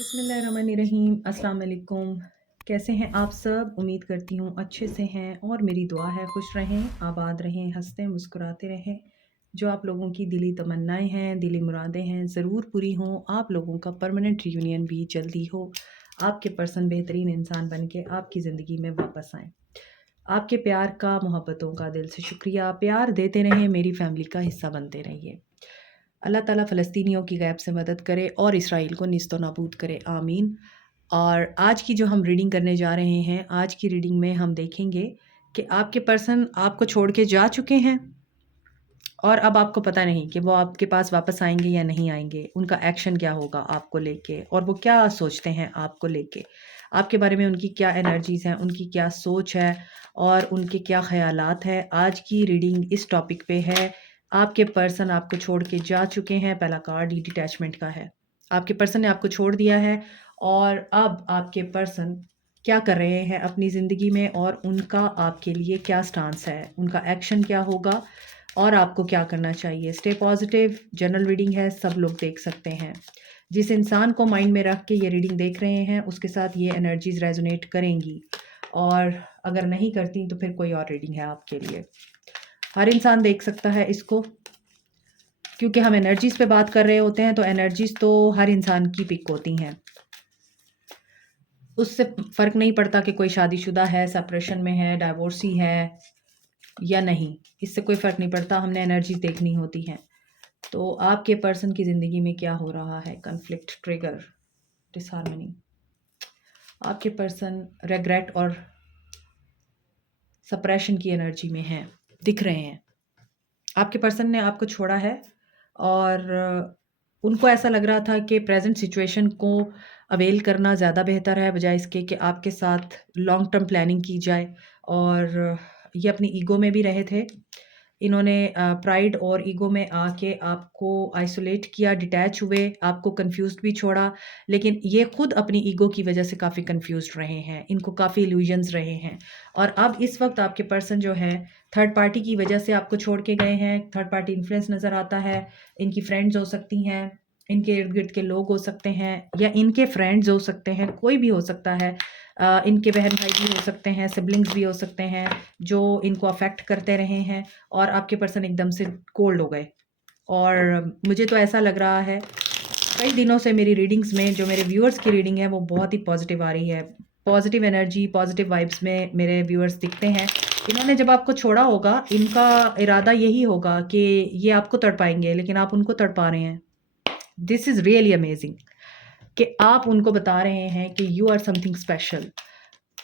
बिस्मिल्लाहिर्रहमानिर्रहीम। अस्सलाम वालेकुम। कैसे हैं आप सब? उम्मीद करती हूँ अच्छे से हैं और मेरी दुआ है खुश रहें, आबाद रहें, हंसते मुस्कुराते रहें। जो आप लोगों की दिली तमन्नाएं हैं, दिली मुरादें हैं, ज़रूर पूरी हों। आप लोगों का परमानेंट रियूनियन भी जल्दी हो। आपके पर्सन बेहतरीन इंसान बन के आपकी ज़िंदगी में वापस आएँ। आपके प्यार का, मोहब्बतों का दिल से शुक्रिया। प्यार देते रहें, मेरी फैमिली का हिस्सा बनते रहिए। अल्लाह ताला फ़लस्तीनियों की गैब से मदद करे और इसराइल को निस्तो नाबूद करे, आमीन। और आज की जो हम रीडिंग करने जा रहे हैं, आज की रीडिंग में हम देखेंगे कि आपके पर्सन आपको छोड़ के जा चुके हैं और अब आपको पता नहीं कि वो आपके पास वापस आएंगे या नहीं आएंगे। उनका एक्शन क्या होगा आपको लेके, और वो क्या सोचते हैं आपको लेके, आपके बारे में उनकी क्या एनर्जीज़ हैं, उनकी क्या सोच है और उनके क्या ख़यालात हैं। आज की रीडिंग इस टॉपिक पे है। आपके पर्सन आपको छोड़ के जा चुके हैं। पहला कार्ड ही डिटैचमेंट का है। आपके पर्सन ने आपको छोड़ दिया है और अब आपके पर्सन क्या कर रहे हैं अपनी ज़िंदगी में और उनका आपके लिए क्या स्टांस है, उनका एक्शन क्या होगा और आपको क्या करना चाहिए। Stay positive. जनरल रीडिंग है, सब लोग देख सकते हैं। जिस इंसान को माइंड में रख के ये रीडिंग देख रहे हैं उसके साथ ये एनर्जीज रेजोनेट करेंगी, और अगर नहीं करती तो फिर कोई और रीडिंग है आपके लिए। हर इंसान देख सकता है इसको, क्योंकि हम एनर्जीज पे बात कर रहे होते हैं तो एनर्जीज तो हर इंसान की पिक होती हैं। उससे फ़र्क नहीं पड़ता कि कोई शादीशुदा है, सेपरेशन में है, डाइवोर्सी है या नहीं, इससे कोई फ़र्क नहीं पड़ता। हमने एनर्जीज देखनी होती हैं। तो आपके पर्सन की ज़िंदगी में क्या हो रहा है? Conflict, trigger, disharmony. आपके पर्सन रेग्रेट और सप्रेशन की एनर्जी में हैं, दिख रहे हैं। आपके पर्सन ने आपको छोड़ा है और उनको ऐसा लग रहा था कि प्रेजेंट सिचुएशन को अवेल करना ज़्यादा बेहतर है, बजाय इसके कि आपके साथ लॉन्ग टर्म प्लानिंग की जाए। और ये अपनी ईगो में भी रहे थे। इन्होंने प्राइड और ईगो में आके आपको आइसोलेट किया, डिटैच हुए, आपको कंफ्यूज्ड भी छोड़ा। लेकिन ये खुद अपनी ईगो की वजह से काफ़ी कंफ्यूज्ड रहे हैं, इनको काफ़ी इल्यूजन्स रहे हैं। और अब इस वक्त आपके पर्सन जो है थर्ड पार्टी की वजह से आपको छोड़ के गए हैं। थर्ड पार्टी इन्फ्लुएंस नज़र आता है। इनकी फ्रेंड्स हो सकती हैं, इनके इर्द गिर्द के लोग हो सकते हैं, या इनके फ्रेंड्स हो सकते हैं, कोई भी हो सकता है। इनके बहन भाई भी हो सकते हैं, सिबलिंग्स भी हो सकते हैं जो इनको अफेक्ट करते रहे हैं। और आपके पर्सन एकदम से कोल्ड हो गए। और मुझे तो ऐसा लग रहा है कई दिनों से मेरी रीडिंग्स में जो मेरे व्यूअर्स की रीडिंग है वो बहुत ही पॉजिटिव आ रही है। पॉजिटिव एनर्जी, पॉजिटिव वाइब्स में मेरे व्यूअर्स दिखते हैं। इन्होंने जब आपको छोड़ा होगा, इनका इरादा यही होगा कि ये आपको तड़पाएंगे, लेकिन आप उनको तड़पा रहे हैं। दिस इज़ रियली अमेजिंग कि आप उनको बता रहे हैं कि यू आर समथिंग स्पेशल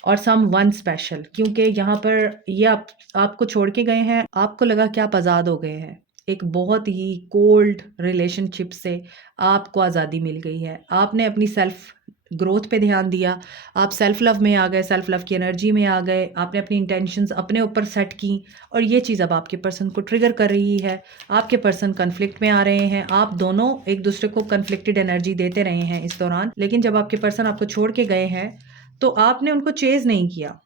और सम वन स्पेशल। क्योंकि यहाँ पर ये आपको छोड़ के गए हैं, आपको लगा कि आप आज़ाद हो गए हैं। एक बहुत ही कोल्ड रिलेशनशिप से आपको आज़ादी मिल गई है। आपने अपनी सेल्फ ग्रोथ पे ध्यान दिया, आप सेल्फ लव में आ गए, सेल्फ लव की एनर्जी में आ गए। आपने अपनी इंटेंशंस अपने ऊपर सेट की और ये चीज़ अब आपके पर्सन को ट्रिगर कर रही है। आपके पर्सन कन्फ्लिक्ट में आ रहे हैं। आप दोनों एक दूसरे को कन्फ्लिक्टेड एनर्जी देते रहे हैं इस दौरान। लेकिन जब आपके पर्सन आपको छोड़ के गए हैं तो आपने उनको चेज़ नहीं किया।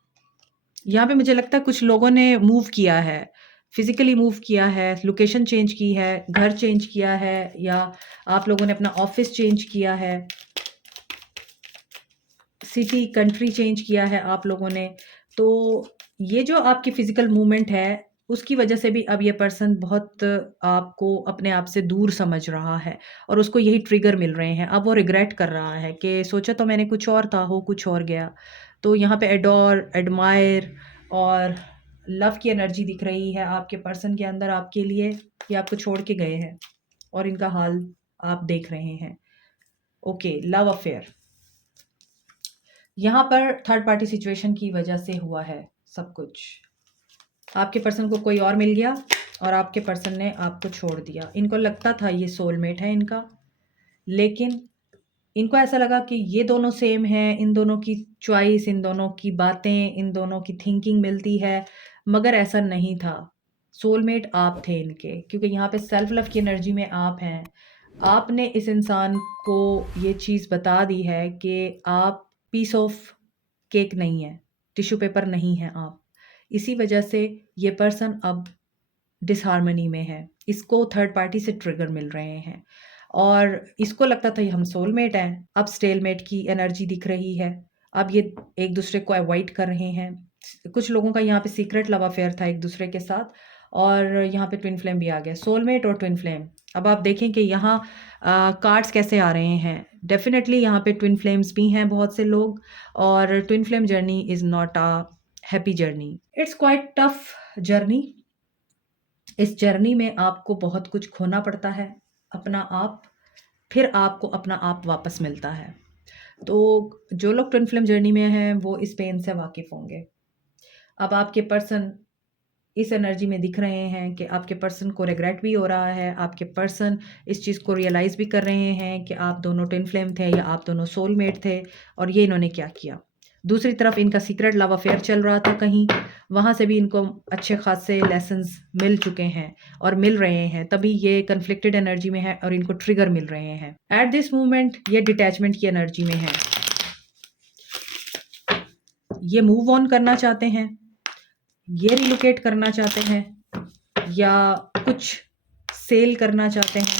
यहाँ पे मुझे लगता है कुछ लोगों ने मूव किया है, फिज़िकली मूव किया है, लोकेशन चेंज की है, घर चेंज किया है, या आप लोगों ने अपना ऑफ़िस चेंज किया है, सिटी, कंट्री चेंज किया है आप लोगों ने। तो ये जो आपकी फ़िज़िकल मूवमेंट है, उसकी वजह से भी अब ये पर्सन बहुत आपको अपने आप से दूर समझ रहा है और उसको यही ट्रिगर मिल रहे हैं। अब वो रिग्रेट कर रहा है कि सोचा तो मैंने कुछ और था, हो कुछ और गया। तो यहाँ पे एडोर, एडमायर और लव की एनर्जी दिख रही है आपके पर्सन के अंदर आपके लिए। ये आपको छोड़ के गए हैं और इनका हाल आप देख रहे हैं। Okay, love affair. यहाँ पर थर्ड पार्टी सिचुएशन की वजह से हुआ है सब कुछ। आपके पर्सन को कोई और मिल गया और आपके पर्सन ने आपको छोड़ दिया। इनको लगता था ये सोलमेट है इनका, लेकिन इनको ऐसा लगा कि ये दोनों सेम हैं, इन दोनों की चॉइस, इन दोनों की बातें, इन दोनों की थिंकिंग मिलती है, मगर ऐसा नहीं था। सोलमेट आप थे इनके, क्योंकि यहाँ पे सेल्फ लव की एनर्जी में आप हैं। आपने इस इंसान को ये चीज़ बता दी है कि आप पीस ऑफ केक नहीं है, टिश्यू पेपर नहीं है आप। इसी वजह से ये पर्सन अब डिसहार्मनी में है। इसको थर्ड पार्टी से ट्रिगर मिल रहे हैं। और इसको लगता था ये हम सोलमेट हैं, अब स्टेलमेट की एनर्जी दिख रही है। अब ये एक दूसरे को अवॉइड कर रहे हैं। कुछ लोगों का यहाँ पे सीक्रेट लव अफेयर था एक दूसरे के साथ, और यहाँ पे ट्विन फ्लेम भी आ गया, सोलमेट और ट्विन फ्लेम। अब आप देखें कि यहाँ कार्ड्स कैसे आ रहे हैं। डेफिनेटली यहाँ पे ट्विन फ्लेम्स भी हैं बहुत से लोग, और twin flame journey is not a happy journey, it's quite tough journey. इस जर्नी में आपको बहुत कुछ खोना पड़ता है, अपना आप, फिर आपको अपना आप वापस मिलता है। तो जो लोग ट्विन फ्लेम जर्नी में हैं वो इस पेन से वाकिफ़ होंगे। अब आपके पर्सन इस एनर्जी में दिख रहे हैं कि आपके पर्सन को रिग्रेट भी हो रहा है, आपके पर्सन इस चीज़ को रियलाइज़ भी कर रहे हैं कि आप दोनों ट्विन फ्लेम थे या आप दोनों सोलमेट थे और ये इन्होंने क्या किया। दूसरी तरफ इनका सीक्रेट लव अफेयर चल रहा था कहीं, वहाँ से भी इनको अच्छे खासे लेसन्स मिल चुके हैं और मिल रहे हैं, तभी ये कन्फ्लिक्टेड एनर्जी में है और इनको ट्रिगर मिल रहे हैं। एट दिस मोमेंट ये डिटैचमेंट की एनर्जी में है, ये मूव ऑन करना चाहते हैं, ये रिलोकेट करना चाहते हैं, या कुछ सेल करना चाहते हैं।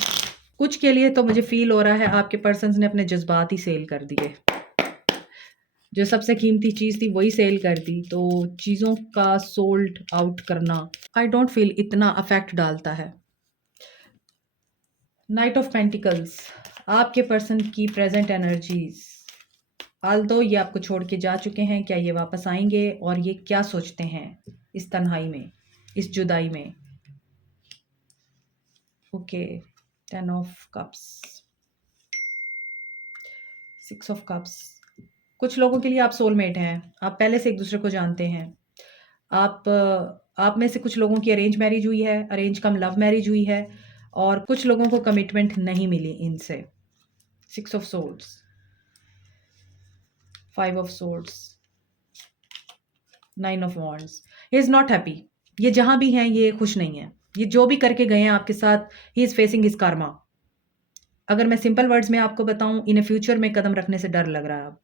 कुछ के लिए तो मुझे फील हो रहा है आपके पर्सन्स ने अपने जज्बात ही सेल कर दिए, जो सबसे कीमती चीज़ थी वही सेल कर दी। तो चीज़ों का सोल्ड आउट करना आई डोंट फील इतना अफेक्ट डालता है। नाइट ऑफ पेंटिकल्स, आपके पर्सन की प्रेजेंट एनर्जीज, आल्दो ये आपको छोड़ के जा चुके हैं, क्या ये वापस आएंगे और ये क्या सोचते हैं इस तन्हाई में, इस जुदाई में। Okay, 10 of cups, 6 of cups. कुछ लोगों के लिए आप सोलमेट हैं, आप पहले से एक दूसरे को जानते हैं। आप में से कुछ लोगों की अरेंज मैरिज हुई है, अरेंज कम लव मैरिज हुई है, और कुछ लोगों को कमिटमेंट नहीं मिली इनसे। 6 of swords, 5 of swords, 9 of wands. He is not happy, ये जहां भी हैं ये खुश नहीं है। ये जो भी करके गए हैं आपके साथ, he is facing his Karma. अगर मैं सिंपल वर्ड्स में आपको बताऊं, इन्हें फ्यूचर में कदम रखने से डर लग रहा है। अब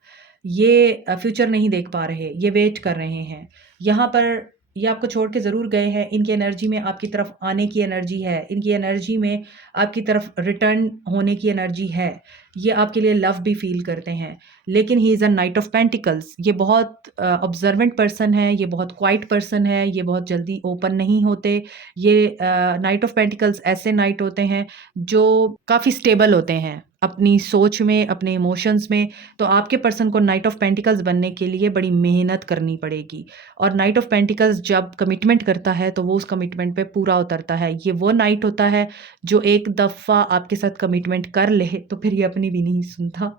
ये फ्यूचर नहीं देख पा रहे, ये वेट कर रहे हैं। यहाँ पर ये आपको छोड़ के ज़रूर गए हैं, इनकी एनर्जी में आपकी तरफ आने की एनर्जी है, इनकी एनर्जी में आपकी तरफ रिटर्न होने की एनर्जी है। ये आपके लिए लव भी फील करते हैं, लेकिन he is a night of pentacles. ये बहुत ऑब्जर्वेंट पर्सन है, ये बहुत क्वाइट पर्सन है, ये बहुत जल्दी ओपन नहीं होते। ये नाइट ऑफ पेंटिकल्स ऐसे नाइट होते हैं जो काफ़ी स्टेबल होते हैं अपनी सोच में, अपने इमोशंस में। तो आपके पर्सन को नाइट ऑफ पेंटिकल्स बनने के लिए बड़ी मेहनत करनी पड़ेगी, और नाइट ऑफ पेंटिकल्स जब कमिटमेंट करता है तो वो उस कमिटमेंट पे पूरा उतरता है। ये वो नाइट होता है जो एक दफ़ा आपके साथ कमिटमेंट कर ले तो फिर ये अपनी भी नहीं सुनता।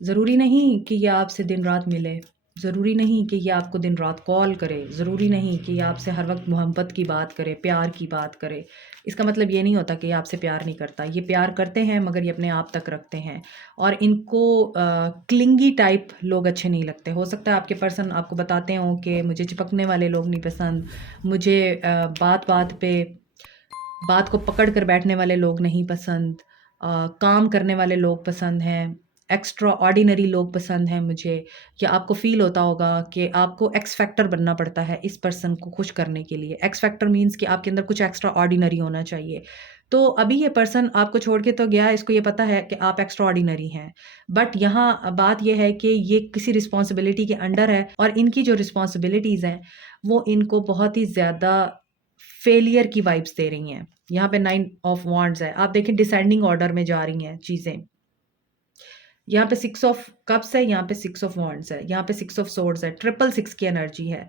ज़रूरी नहीं कि ये आपसे दिन रात मिले, ज़रूरी नहीं कि ये आपको दिन रात कॉल करे, ज़रूरी नहीं कि ये आपसे हर वक्त मोहब्बत की बात करे, प्यार की बात करे। इसका मतलब ये नहीं होता कि ये आपसे प्यार नहीं करता। ये प्यार करते हैं मगर ये अपने आप तक रखते हैं, और इनको क्लिंगी टाइप लोग अच्छे नहीं लगते। हो सकता है आपके पर्सन आपको बताते हों कि मुझे चिपकने वाले लोग नहीं पसंद, मुझे बात-बात पे बात को पकड़ कर बैठने वाले लोग नहीं पसंद, काम करने वाले लोग पसंद हैं, एक्स्ट्रा ऑर्डिनरी लोग पसंद हैं मुझे। या आपको फ़ील होता होगा कि आपको एक्स फैक्टर बनना पड़ता है इस पर्सन को खुश करने के लिए। एक्स फैक्टर मीन्स कि आपके अंदर कुछ एक्स्ट्रा ऑर्डिनरी होना चाहिए। तो अभी ये पर्सन आपको छोड़ के तो गया, इसको ये पता है कि आप एक्स्ट्रा ऑर्डिनरी हैं। बट यहाँ बात ये है कि ये किसी रिस्पॉन्सिबिलिटी के अंडर है, और इनकी जो रिस्पॉन्सिबिलिटीज़ हैं, वो इनको बहुत ही ज़्यादा फेलियर की वाइब्स दे रही हैं। यहाँ पे 9 ऑफ वांड्स है, आप देखें डिसेंडिंग ऑर्डर में जा रही हैं चीज़ें। यहाँ पे 6 ऑफ कप्स है, यहाँ पे 6 ऑफ वांड्स है, यहाँ पे 6 ऑफ सोर्ड्स है, ट्रिपल 6 की एनर्जी है।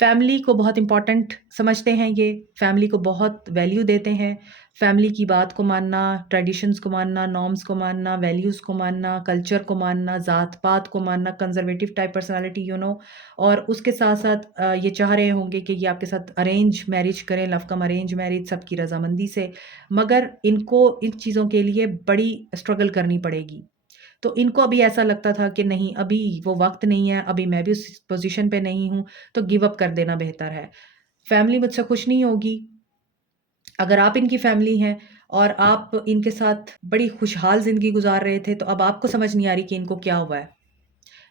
फैमिली को बहुत इम्पोर्टेंट समझते हैं ये, फैमिली को बहुत वैल्यू देते हैं। फैमिली की बात को मानना, ट्रेडिशंस को मानना, नॉर्म्स को मानना, वैल्यूज़ को मानना, कल्चर को मानना, ज़ात-पात को मानना, कंज़र्वेटिव टाइप पर्सनैलिटी और उसके साथ-साथ ये चाह रहे होंगे कि ये आपके साथ अरेंज मैरिज करें, लव कम अरेंज मैरिज सबकी रज़ामंदी से। मगर इनको इन चीज़ों के लिए बड़ी स्ट्रगल करनी पड़ेगी। तो इनको अभी ऐसा लगता था कि नहीं, अभी वो वक़्त नहीं है, अभी मैं भी उस पोज़ीशन पे नहीं हूँ, तो गिव अप कर देना बेहतर है। फैमिली मुझसे खुश नहीं होगी। अगर आप इनकी फैमिली हैं और आप इनके साथ बड़ी खुशहाल ज़िंदगी गुज़ार रहे थे, तो अब आपको समझ नहीं आ रही कि इनको क्या हुआ है?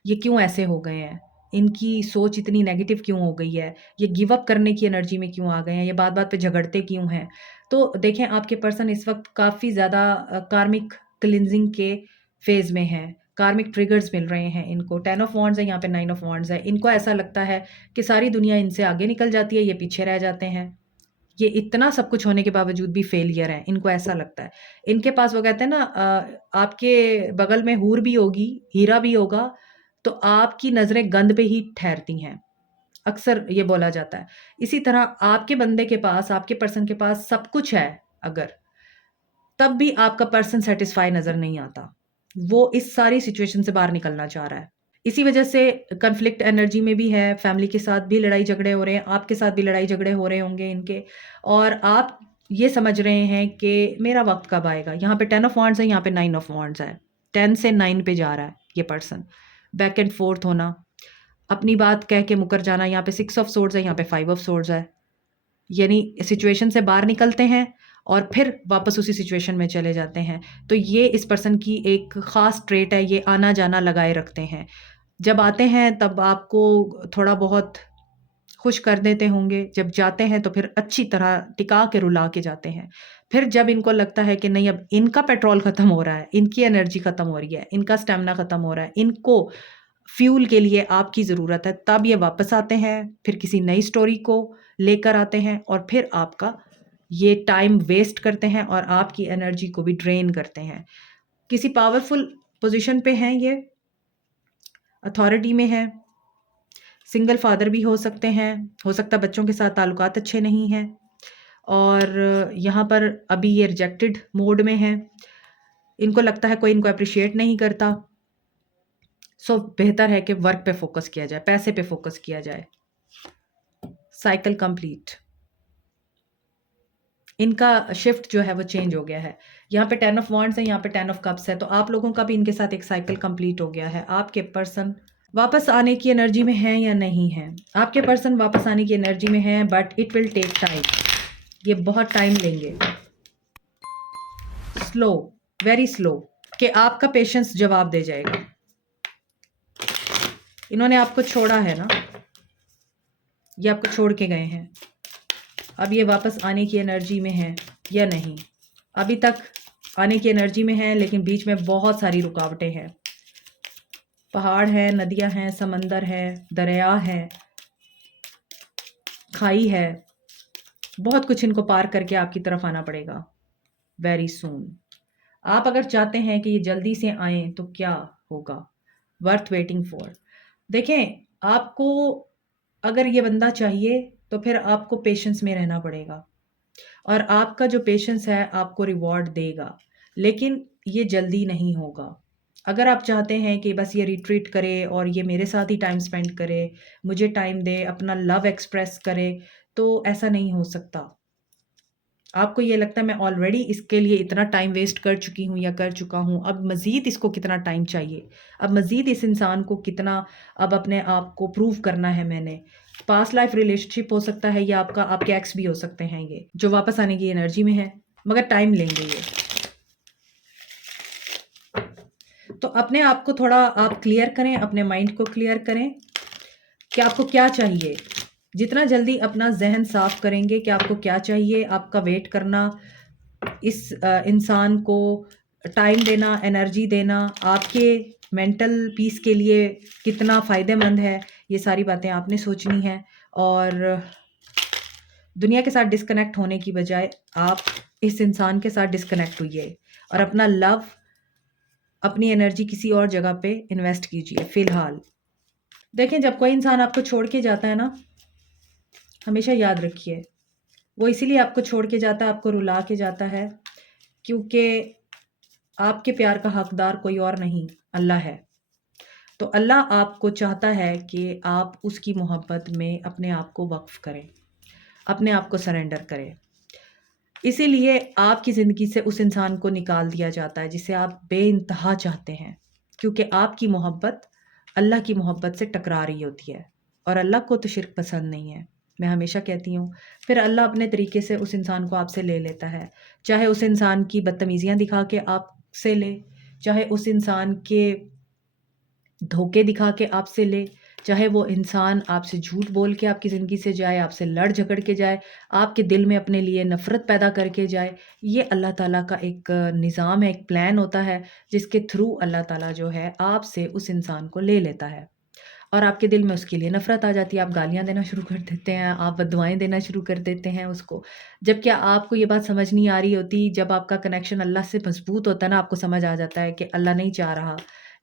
ये क्यों ऐसे हो गए हैं? इनकी सोच इतनी नेगेटिव क्यों हो गई है? ये गिव अप करने की एनर्जी में क्यों आ गए हैं? ये बात-बात पे झगड़ते क्यों हैं? तो देखें आपके पर्सन इस वक़्त काफ़ी ज़्यादा कार्मिक क्लींजिंग के फ़ेज़ में हैं। कार्मिक ट्रिगर्स मिल रहे हैं इनको। 10 ऑफ वांड्स है, यहाँ पे 9 ऑफ वांड्स है। इनको ऐसा लगता है कि सारी दुनिया इनसे आगे निकल जाती है, ये पीछे रह जाते हैं। ये इतना सब कुछ होने के बावजूद भी फेलियर हैं, इनको ऐसा लगता है। इनके पास वो कहते हैं ना आपके बगल में हूर भी होगी, हीरा भी होगा, तो आपकी नज़रें गंद पे ही ठहरती हैं। अक्सर ये बोला जाता है। इसी तरह आपके बंदे के पास, आपके पर्सन के पास सब कुछ है अगर, तब भी आपका पर्सन सैटिस्फाई नज़र नहीं आता। वो इस सारी सिचुएशन से बाहर निकलना चाह रहा है। इसी वजह से कॉन्फ्लिक्ट एनर्जी में भी है, फैमिली के साथ भी लड़ाई झगड़े हो रहे हैं, आपके साथ भी लड़ाई झगड़े हो रहे होंगे इनके, और आप ये समझ रहे हैं कि मेरा वक़्त कब आएगा। यहाँ पे 10 ऑफ वांड्स है, यहाँ पे 9 ऑफ वांड्स है। 10 से 9 पे जा रहा है ये पर्सन। बैक एंड फ़ोर्थ होना, अपनी बात कह के मुकर जाना। यहाँ पे 6 ऑफ सोर्ड्स है, यहाँ पे 5 ऑफ सोर्ड्स है। यानी सिचुएशन से बाहर निकलते हैं और फिर वापस उसी सिचुएशन में चले जाते हैं। तो ये इस पर्सन की एक ख़ास ट्रेट है, ये आना-जाना लगाए रखते हैं। जब आते हैं तब आपको थोड़ा बहुत खुश कर देते होंगे, जब जाते हैं तो फिर अच्छी तरह टिका के रुला के जाते हैं। फिर जब इनको लगता है कि नहीं अब इनका पेट्रोल ख़त्म हो रहा है, इनकी एनर्जी ख़त्म हो रही है, इनका स्टैमिना ख़त्म हो रहा है, इनको फ्यूल के लिए आपकी ज़रूरत है, तब ये वापस आते हैं, फिर किसी नई स्टोरी को लेकर आते हैं और फिर आपका ये टाइम वेस्ट करते हैं और आपकी एनर्जी को भी ड्रेन करते हैं। किसी पावरफुल पोज़ीशन पे हैं ये, अथॉरिटी में हैं, सिंगल फादर भी हो सकते हैं, हो सकता है बच्चों के साथ ताल्लुकात अच्छे नहीं हैं, और यहाँ पर अभी ये रिजेक्टेड मोड में हैं। इनको लगता है कोई इनको एप्रिशिएट नहीं करता। सो बेहतर है कि वर्क पे फोकस किया जाए, पैसे पे फोकस किया जाए। Cycle complete. इनका शिफ्ट जो है वो चेंज हो गया है। यहाँ पे 10 ऑफ वांड्स है, यहाँ पे 10 ऑफ कप्स है। तो आप लोगों का भी इनके साथ एक साइकिल कंप्लीट हो गया है। आपके पर्सन वापस आने की एनर्जी में है या नहीं है? आपके पर्सन वापस आने की एनर्जी में है, but it will take time. ये बहुत टाइम लेंगे। स्लो, वेरी स्लो, कि आपका पेशेंस जवाब दे जाएगा। इन्होंने आपको छोड़ा है ना, ये आपको छोड़ के गए हैं। अब ये वापस आने की एनर्जी में है या नहीं? अभी तक आने की एनर्जी में है, लेकिन बीच में बहुत सारी रुकावटें हैं। पहाड़ है, नदियां हैं, समंदर है, दरिया है, खाई है, बहुत कुछ इनको पार करके आपकी तरफ आना पड़ेगा वेरी सून। आप अगर चाहते हैं कि ये जल्दी से आए तो क्या होगा? Worth waiting for. देखें, आपको अगर ये बंदा चाहिए तो फिर आपको पेशेंस में रहना पड़ेगा, और आपका जो पेशेंस है आपको रिवॉर्ड देगा, लेकिन ये जल्दी नहीं होगा। अगर आप चाहते हैं कि बस ये रिट्रीट करे और ये मेरे साथ ही टाइम स्पेंड करे, मुझे टाइम दे, अपना लव एक्सप्रेस करे, तो ऐसा नहीं हो सकता। आपको ये लगता है मैं ऑलरेडी इसके लिए इतना टाइम वेस्ट कर चुकी हूँ या कर चुका हूँ, अब मज़ीद इसको कितना टाइम चाहिए, अब मज़ीद इस इंसान को कितना अब अपने आप को प्रूव करना है मैंने। पास्ट लाइफ रिलेशनशिप हो सकता है, या आपके एक्स भी हो सकते हैं ये, जो वापस आने की एनर्जी में है, मगर टाइम लेंगे ये। तो अपने आप को थोड़ा आप क्लियर करें, अपने माइंड को क्लियर करें कि आपको क्या चाहिए। जितना जल्दी अपना जहन साफ करेंगे कि आपको क्या चाहिए, आपका वेट करना, इस इंसान को टाइम देना, एनर्जी देना, आपके मेंटल पीस के लिए कितना फ़ायदेमंद है, ये सारी बातें आपने सोचनी है। और दुनिया के साथ डिस्कनेक्ट होने की बजाय आप इस इंसान के साथ डिस्कनेक्ट हुइए और अपना लव, अपनी एनर्जी किसी और जगह पे इन्वेस्ट कीजिए फ़िलहाल। देखें, जब कोई इंसान आपको छोड़ के जाता है ना, हमेशा याद रखिए, वो इसीलिए आपको छोड़ के जाता है, आपको रुला के जाता है, क्योंकि आपके प्यार का हकदार कोई और नहीं, अल्लाह है। तो अल्लाह आपको चाहता है कि आप उसकी मोहब्बत में अपने आप को वक्फ करें, अपने आप को सरेंडर करें। इसीलिए आपकी ज़िंदगी से उस इंसान को निकाल दिया जाता है जिसे आप बेइंतहा चाहते हैं, क्योंकि आपकी मोहब्बत अल्लाह की मोहब्बत से टकरा रही होती है, और अल्लाह को तो शिर्क पसंद नहीं है। मैं हमेशा कहती हूँ, फिर अल्लाह अपने तरीके से उस इंसान को आपसे ले लेता है, चाहे उस इंसान की बदतमीज़ियाँ दिखा के आपसे ले, चाहे उस इंसान के धोखे दिखा के आपसे ले, चाहे वो इंसान आपसे झूठ बोल के आपकी ज़िंदगी से जाए, आपसे लड़ झगड़ के जाए, आपके दिल में अपने लिए नफ़रत पैदा करके जाए, ये अल्लाह ताला का एक निज़ाम है, एक प्लान होता है, जिसके थ्रू अल्लाह ताला जो है आपसे उस इंसान को ले लेता है। और आपके दिल में उसके लिए नफ़रत आ जाती है, आप गालियाँ देना शुरू कर देते हैं, आप बददुआएँ देना शुरू कर देते हैं उसको। जबकि आपको ये बात समझ नहीं आ रही होती, जब आपका कनेक्शन अल्लाह से मज़बूत होता है ना, आपको समझ आ जाता है कि अल्लाह नहीं चाह रहा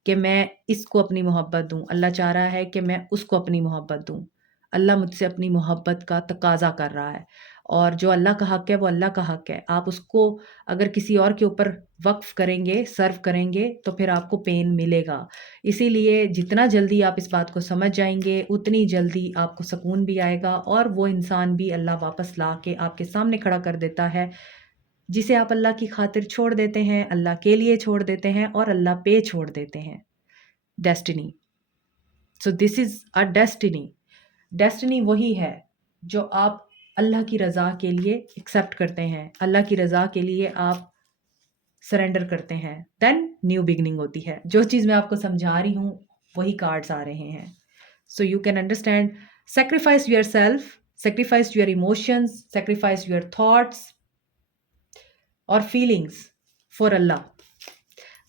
कि मैं इसको अपनी मोहब्बत दूँ, अल्लाह चाह रहा है कि मैं उसको अपनी मोहब्बत दूँ। अल्लाह मुझसे अपनी मोहब्बत का तकाज़ा कर रहा है और जो अल्लाह का हक़ है, वो अल्लाह का हक़ है। आप उसको अगर किसी और के ऊपर वक़्फ़ करेंगे, सर्व करेंगे, तो फिर आपको पेन मिलेगा। इसीलिए जितना जल्दी आप इस बात को समझ जाएँगे, उतनी जल्दी आपको सुकून भी आएगा और वो इंसान भी अल्लाह वापस ला के आपके सामने खड़ा कर देता है, जिसे आप अल्लाह की खातिर छोड़ देते हैं, अल्लाह के लिए छोड़ देते हैं और अल्लाह पे छोड़ देते हैं। Destiny. So this is a destiny. Destiny वही है जो आप अल्लाह की रज़ा के लिए एक्सेप्ट करते हैं, अल्लाह की रज़ा के लिए आप सरेंडर करते हैं, देन न्यू बिगिनिंग होती है। जो चीज़ मैं आपको समझा रही हूँ, वही कार्ड्स आ रहे हैं। So you can understand, sacrifice yourself, sacrifice your emotions, sacrifice your thoughts और फीलिंग्स फॉर अल्लाह।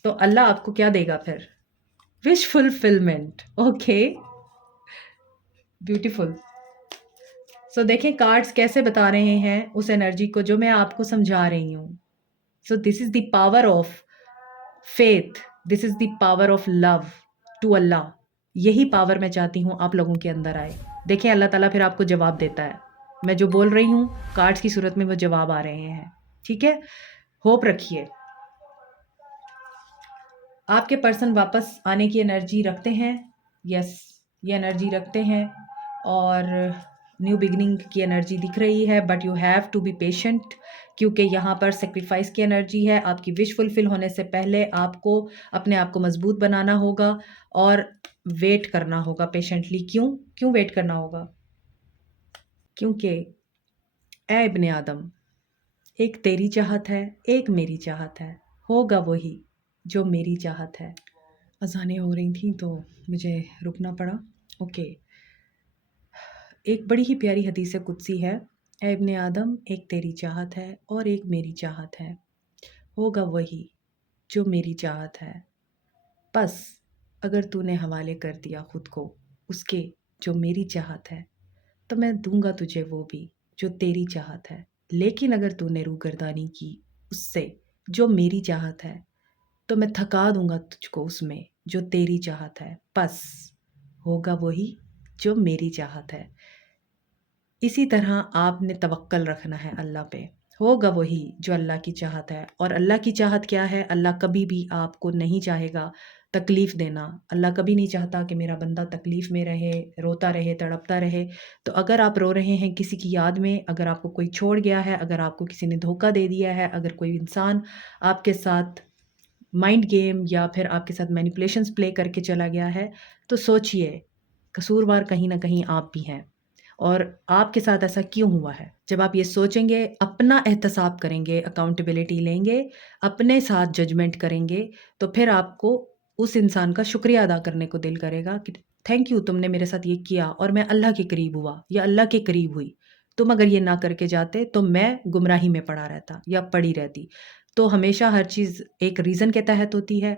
तो अल्लाह आपको क्या देगा फिर? Wish fulfilment. Okay, beautiful. So देखें कार्ड्स कैसे बता रहे हैं उस एनर्जी को जो मैं आपको समझा रही हूँ। So this is the power of faith, this is the power of love to Allah. यही पावर मैं चाहती हूँ आप लोगों के अंदर आए। देखें अल्लाह ताला फिर आपको जवाब देता है। मैं जो बोल रही हूँ कार्ड्स की सूरत में वो जवाब आ रहे हैं। ठीक है, होप रखिए। आपके पर्सन वापस आने की एनर्जी रखते हैं। यस, ये एनर्जी रखते हैं और न्यू बिगिनिंग की एनर्जी दिख रही है, but you have to be patient, क्योंकि यहाँ पर सेक्रीफाइस की एनर्जी है। आपकी विश फुलफिल होने से पहले आपको अपने आप को मजबूत बनाना होगा और वेट करना होगा पेशेंटली। क्यों वेट करना होगा? क्योंकि ए इब्ने आदम, एक तेरी चाहत है, एक मेरी चाहत है, होगा वही जो मेरी चाहत है। अज़ानें हो रही थी तो मुझे रुकना पड़ा। ओके, एक बड़ी ही प्यारी हदीस कुदसी है, ऐ इब्ने आदम, एक तेरी चाहत है और एक मेरी चाहत है, होगा वही जो मेरी चाहत है। बस अगर तूने हवाले कर दिया खुद को उसके जो मेरी चाहत है, तो मैं दूंगा तुझे वो भी जो तेरी चाहत है। लेकिन अगर तूने रूगर्दानी की उससे जो मेरी चाहत है, तो मैं थका दूंगा तुझको उसमें जो तेरी चाहत है। बस होगा वही जो मेरी चाहत है। इसी तरह आपने तवक्कल रखना है अल्लाह पे, होगा वही जो अल्लाह की चाहत है। और अल्लाह की चाहत क्या है? अल्लाह कभी भी आपको नहीं चाहेगा तकलीफ़ देना। अल्लाह कभी नहीं चाहता कि मेरा बंदा तकलीफ़ में रहे, रोता रहे, तड़पता रहे। तो अगर आप रो रहे हैं किसी की याद में, अगर आपको कोई छोड़ गया है, अगर आपको किसी ने धोखा दे दिया है, अगर कोई इंसान आपके साथ माइंड गेम या फिर आपके साथ मैनिपुलेशंस प्ले करके चला गया है, तो सोचिए कसूरवार कहीं न कहीं आप भी हैं। और आपके साथ ऐसा क्यों हुआ है? जब आप ये सोचेंगे, अपना एहतसाब करेंगे, अकाउंटेबिलिटी लेंगे, अपने साथ जजमेंट करेंगे, तो फिर आपको उस इंसान का शुक्रिया अदा करने को दिल करेगा कि थैंक यू, तुमने मेरे साथ ये किया और मैं अल्लाह के करीब हुआ या अल्लाह के करीब हुई। तुम अगर ये ना करके जाते तो मैं गुमराही में पड़ा रहता या पड़ी रहती। तो हमेशा हर चीज़ एक रीज़न के तहत होती है।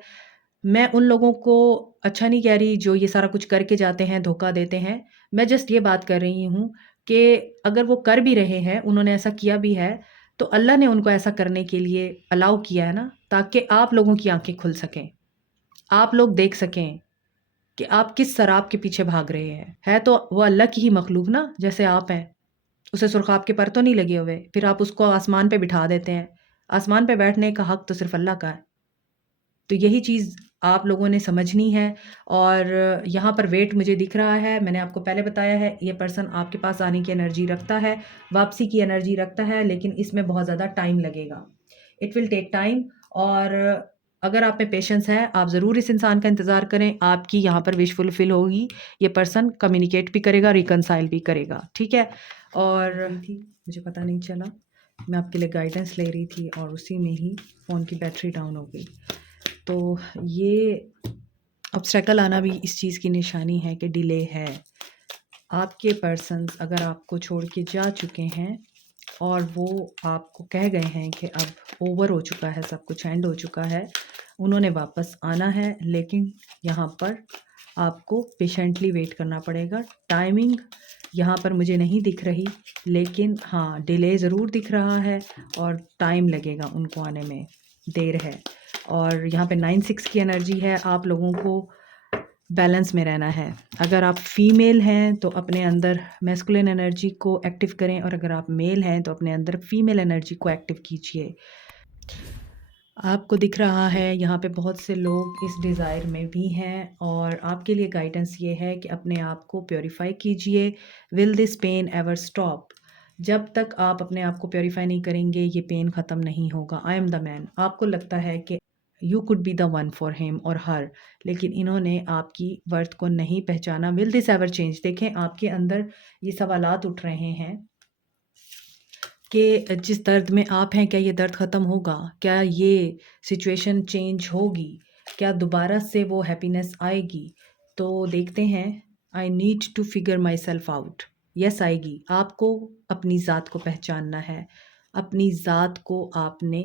मैं उन लोगों को अच्छा नहीं कह रही जो ये सारा कुछ करके जाते हैं, धोखा देते हैं। मैं जस्ट ये बात कर रही हूँ कि अगर वो कर भी रहे हैं, उन्होंने ऐसा किया भी है, तो अल्लाह ने उनको ऐसा करने के लिए अलाउ किया है ना, ताकि आप लोगों की आँखें खुल सकें। आप लोग देख सकें कि आप किस शराब के पीछे भाग रहे हैं। है तो वो अल्लाह की ही मखलूक ना, जैसे आप हैं। उसे सुर्ख़ाब के पर तो नहीं लगे हुए, फिर आप उसको आसमान पे बिठा देते हैं। आसमान पे बैठने का हक़ तो सिर्फ़ अल्लाह का है। तो यही चीज़ आप लोगों ने समझनी है। और यहाँ पर वेट मुझे दिख रहा है, मैंने आपको पहले बताया है, ये पर्सन आपके पास आने की एनर्जी रखता है, वापसी की एनर्जी रखता है, लेकिन इसमें बहुत ज़्यादा टाइम लगेगा। It will take time. और अगर आप में पेशेंस है, आप ज़रूर इस इंसान का इंतज़ार करें, आपकी यहाँ पर विश फुलफिल होगी। ये पर्सन कम्युनिकेट भी करेगा, रिकंसाइल भी करेगा, ठीक है? और थी मुझे पता नहीं चला, मैं आपके लिए गाइडेंस ले रही थी और उसी में ही फ़ोन की बैटरी डाउन हो गई। तो ये ऑब्स्टेकल आना भी इस चीज़ की निशानी है कि डिले है। आपके पर्सन्स अगर आपको छोड़ के जा चुके हैं और वो आपको कह गए हैं कि अब ओवर हो चुका है, सब कुछ एंड हो चुका है, उन्होंने वापस आना है, लेकिन यहाँ पर आपको पेशेंटली वेट करना पड़ेगा। टाइमिंग यहाँ पर मुझे नहीं दिख रही, लेकिन हाँ, डिले ज़रूर दिख रहा है और टाइम लगेगा उनको आने में, देर है। और यहाँ पे 9-6 की एनर्जी है। आप लोगों को बैलेंस में रहना है। अगर आप फीमेल हैं तो अपने अंदर मैस्कुलिन एनर्जी को एक्टिव करें, और अगर आप मेल हैं तो अपने अंदर फीमेल एनर्जी को एक्टिव कीजिए। आपको दिख रहा है यहाँ पे बहुत से लोग इस डिज़ायर में भी हैं, और आपके लिए गाइडेंस ये है कि अपने आप को प्योरीफाई कीजिए। Will this pain ever stop? जब तक आप अपने आप को प्योरीफाई नहीं करेंगे, ये पेन ख़त्म नहीं होगा। I am the man. आपको लगता है कि you could be the one for him और हर, लेकिन इन्होंने आपकी वर्थ को नहीं पहचाना। Will this ever change? देखें, आपके अंदर ये सवालात उठ रहे हैं कि जिस दर्द में आप हैं, क्या ये दर्द ख़त्म होगा? क्या ये सिचुएशन चेंज होगी? क्या दोबारा से वो हैप्पीनेस आएगी? तो देखते हैं। I need to figure myself out. Yes, आएगी। आपको अपनी ज़ात को पहचानना है। अपनी ज़ात को आपने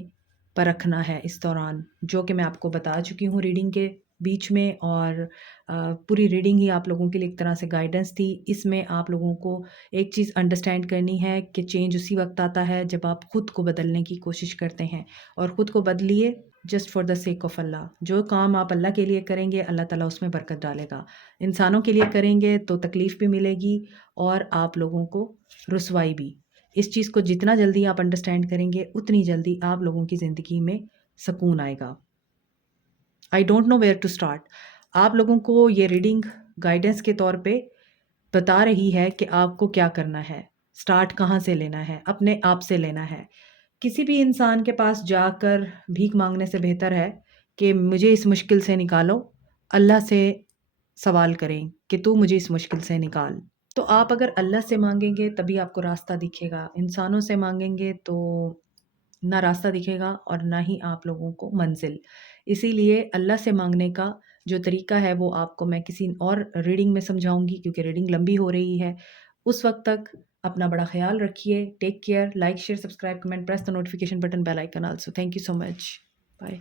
परखना है इस दौरान, जो कि मैं आपको बता चुकी हूँ रीडिंग के बीच में। और पूरी रीडिंग ही आप लोगों के लिए एक तरह से गाइडेंस थी। इसमें आप लोगों को एक चीज़ अंडरस्टैंड करनी है कि चेंज उसी वक्त आता है जब आप खुद को बदलने की कोशिश करते हैं, और ख़ुद को बदलिए just for the sake of Allah. जो काम आप अल्लाह के लिए करेंगे, अल्लाह ताला उसमें बरकत डालेगा। इंसानों के लिए करेंगे तो तकलीफ़ भी मिलेगी और आप लोगों को रुसवाई भी। इस चीज़ को जितना जल्दी आप अंडरस्टैंड करेंगे, उतनी जल्दी आप लोगों की ज़िंदगी में सुकून आएगा। I don't know where to start. आप लोगों को ये रीडिंग गाइडेंस के तौर पे बता रही है कि आपको क्या करना है, स्टार्ट कहाँ से लेना है, अपने आप से लेना है। किसी भी इंसान के पास जाकर भीख मांगने से बेहतर है कि मुझे इस मुश्किल से निकालो। अल्लाह से सवाल करें कि तू मुझे इस मुश्किल से निकाल। तो आप अगर अल्लाह से मांगेंगे तभी आपको रास्ता दिखेगा। इंसानों से मांगेंगे तो ना रास्ता दिखेगा और ना ही आप लोगों को मंजिल। इसीलिए अल्लाह से मांगने का जो तरीका है वो आपको मैं किसी और रीडिंग में समझाऊँगी, क्योंकि रीडिंग लंबी हो रही है। उस वक़्त तक अपना बड़ा ख़्याल रखिए। Take care. Like, share, subscribe, comment, press the notification button, bell icon also. Thank you so much. Bye.